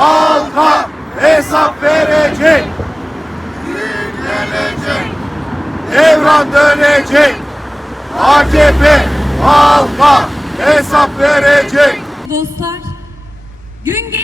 halka hesap verecek. Devran dönecek. AKP halka hesap verecek. Dostlar, gün geçmiyor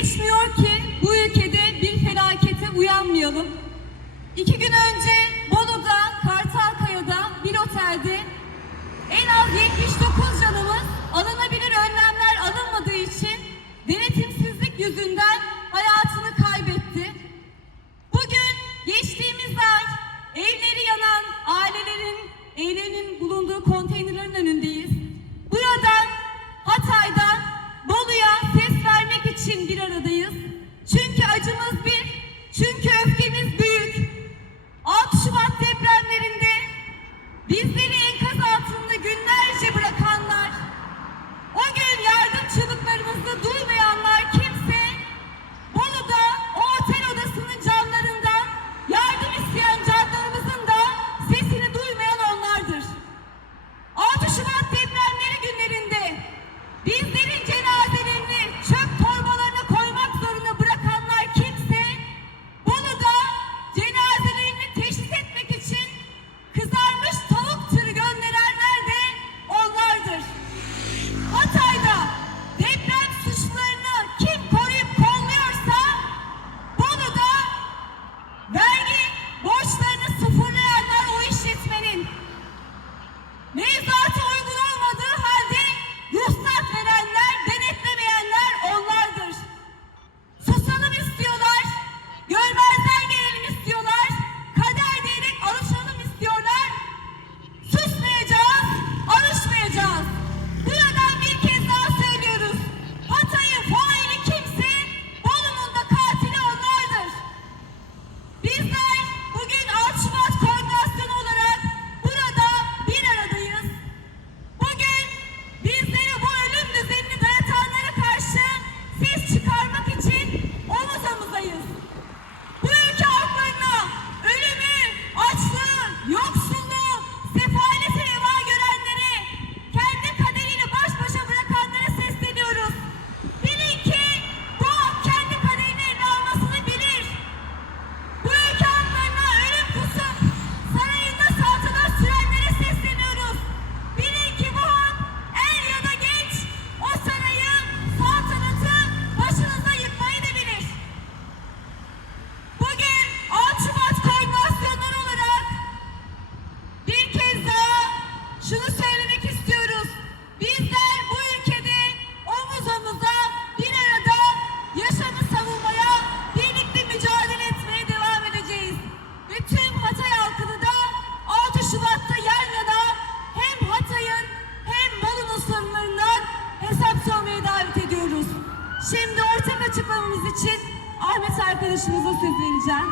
açıklamamız için Ahmet arkadaşımıza söz vereceğim.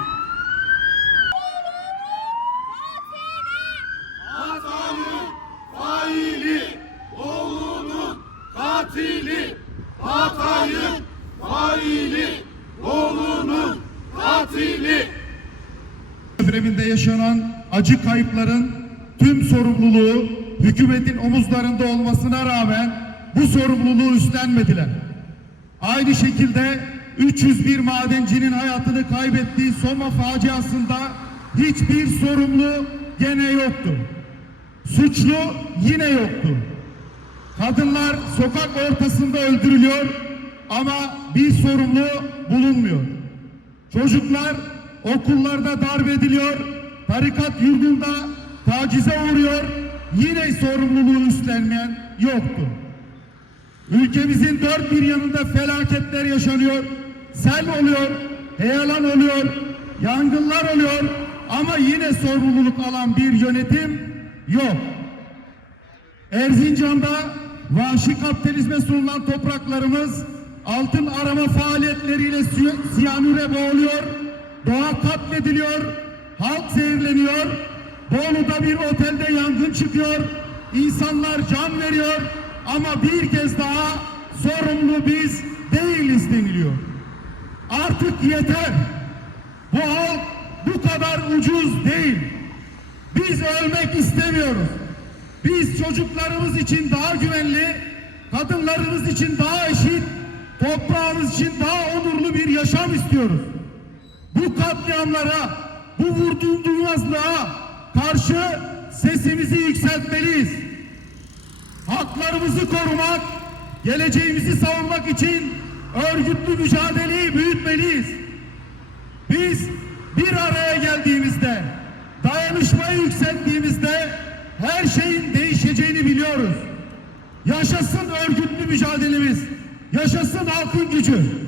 Hatay'ın faili, Bolu'nun katili. Hatay'ın faili, depreminde yaşanan acı kayıpların tüm sorumluluğu hükümetin omuzlarında olmasına rağmen bu sorumluluğu üstlenmediler. Aynı şekilde 301 madencinin hayatını kaybettiği Soma faciasında hiçbir sorumlu gene yoktu. Suçlu yine yoktu. Kadınlar sokak ortasında öldürülüyor ama bir sorumlu bulunmuyor. Çocuklar okullarda darp ediliyor, tarikat yurdunda tacize uğruyor, yine sorumluluğu üstlenmeyen yoktu. Ülkemizin dört bir yanında felaketler yaşanıyor, sel oluyor, heyelan oluyor, yangınlar oluyor. Ama yine sorumluluk alan bir yönetim yok. Erzincan'da vahşi kapitalizme sunulan topraklarımız altın arama faaliyetleriyle siyanüre boğuluyor, doğa katlediliyor, halk zehirleniyor, Bolu'da bir otelde yangın çıkıyor, insanlar can veriyor ama bir kez daha sorumlu biz değiliz deniliyor. Artık yeter. Bu halk bu kadar ucuz değil. Biz ölmek istemiyoruz. Biz çocuklarımız için daha güvenli, kadınlarımız için daha eşit, toprağımız için daha onurlu bir yaşam istiyoruz. Bu katliamlara, bu vurdurulmazlığa karşı sesimizi yükseltmeliyiz. Haklarımızı korumak, geleceğimizi savunmak için örgütlü mücadeleyi büyütmeliyiz. Biz bir araya geldiğimizde, dayanışmayı yükselttiğimizde her şeyin değişeceğini biliyoruz. Yaşasın örgütlü mücadelemiz, yaşasın halkın gücü.